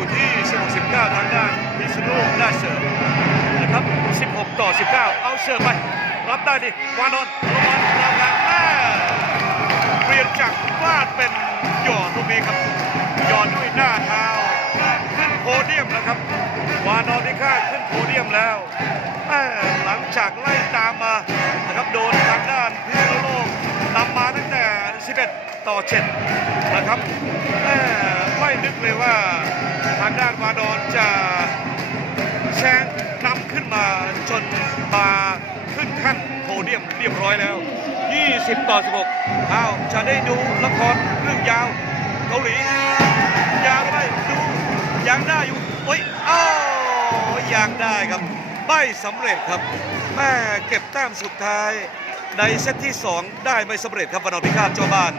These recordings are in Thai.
อยู่ที่ 16 19 ทางด้านพิษณุโลกได้เสิร์ฟนะครับ 16 ต่อ 19 เอาเสิร์ฟไป รับได้ดิวานอนลงมาลงมาแม่เปลี่ยนจากพลาดเป็นหยอดตรงนี้ครับหยอดด้วยหน้าเท้าขึ้นโพเดียมนะครับ วานอนที่ข้าขึ้นโพเดียมแล้วหลังจากไล่ตามมานะครับโดนทางด้านพิษณุโลกนำมาตั้งแต่ 11 ต่อ 7 นะครับไม่นึกเลยว่า ทางด้านวานอนจะแซงนำขึ้นมาจนมาขึ้นขั้นโพเดียมเรียบร้อยแล้ว 20 ต่อ 16อ้าวจะได้ดูละครเรื่องยาวเกาหลี ยาวไปดูยังได้อยู่โอ้ยอ้าวยังได้ครับไม่สำเร็จครับแม่เก็บแต้มสุดท้ายในเซตที่ 2 ได้ไม่สำเร็จครับวันอพิฆาตเจ้าบ้าน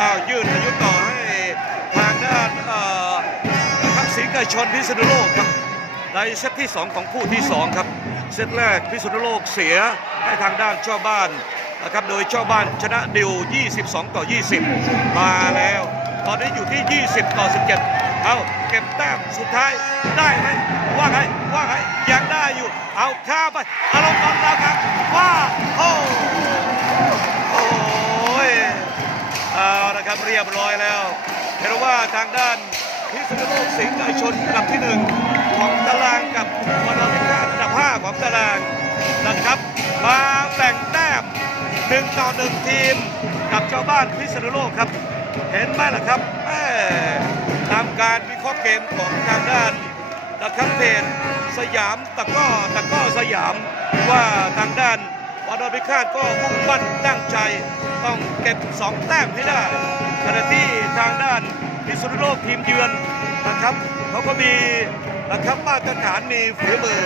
อ้าวยืดอายุต่อ ชนพิษณุโลกครับในเซตที่ 2 ของคู่ที่ 2 ครับ เซตแรกพิษณุโลกเสียให้ทางด้านเจ้าบ้านนะครับ โดยเจ้าบ้านชนะดิว 22 ต่อ 20 มาแล้ว ตอนนี้อยู่ที่ 20 ต่อ 17 เอาเก็บแต้มสุดท้ายได้ไหมว่าไงว่าไงยังได้อยู่ เอาข้าไปอารมณ์บอลเราครับว่าโอ้โอ้ยเอาละครับเรียบร้อยแล้วเห็นว่าทางด้าน พิษณุโลกสิงห์ไก่ชนอันดับที่หนึ่งของตารางกับวันอพิฆาตอันดับห้าของตารางนะครับ มาแบ่งแต้มหนึ่งต่อหนึ่งทีมกับเจ้าบ้านพิษณุโลกครับ เห็นไหมล่ะครับตามการวิเคราะห์เกมของทางด้านนะครับเพจสยามตะก้อตะก้อสยามว่าทางด้านวันอพิฆาก็มุ่งมั่นตั้งใจต้องเก็บ2แต้มให้ได้ขณะที่ทางด้าน พิษณุโลกทีมเยือนนะครับเขาก็มีนะครับมาตรฐานมีฝีมือ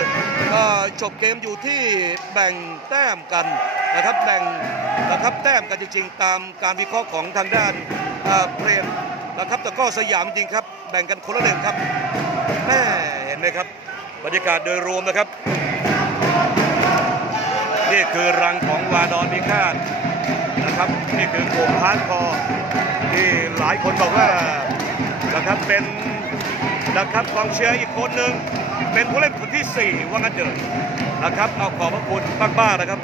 ก็จบเกมอยู่ที่แบ่งแต้มกันนะครับแบ่งนะครับแต้มกันจริงๆตามการวิเคราะห์ของทางด้านเอ่อเปรมนะครับแต่ก็สยามจริงครับ แบ่งกันคนละหนึ่งครับแม่เห็นไหมครับ บรรยากาศโดยรวมนะครับ นี่คือรังของวาดอนพิฆาต นะครับนี่คือกลุ่มฮาร์ดคอร์ที่หลายคนบอกว่านะครับเป็นนะครับกองเชียร์อีกคนหนึ่งเป็นผู้เล่นคนที่ 4 ว่างั้นเถอะนะครับเอาขอบพระคุณมากๆนะครับ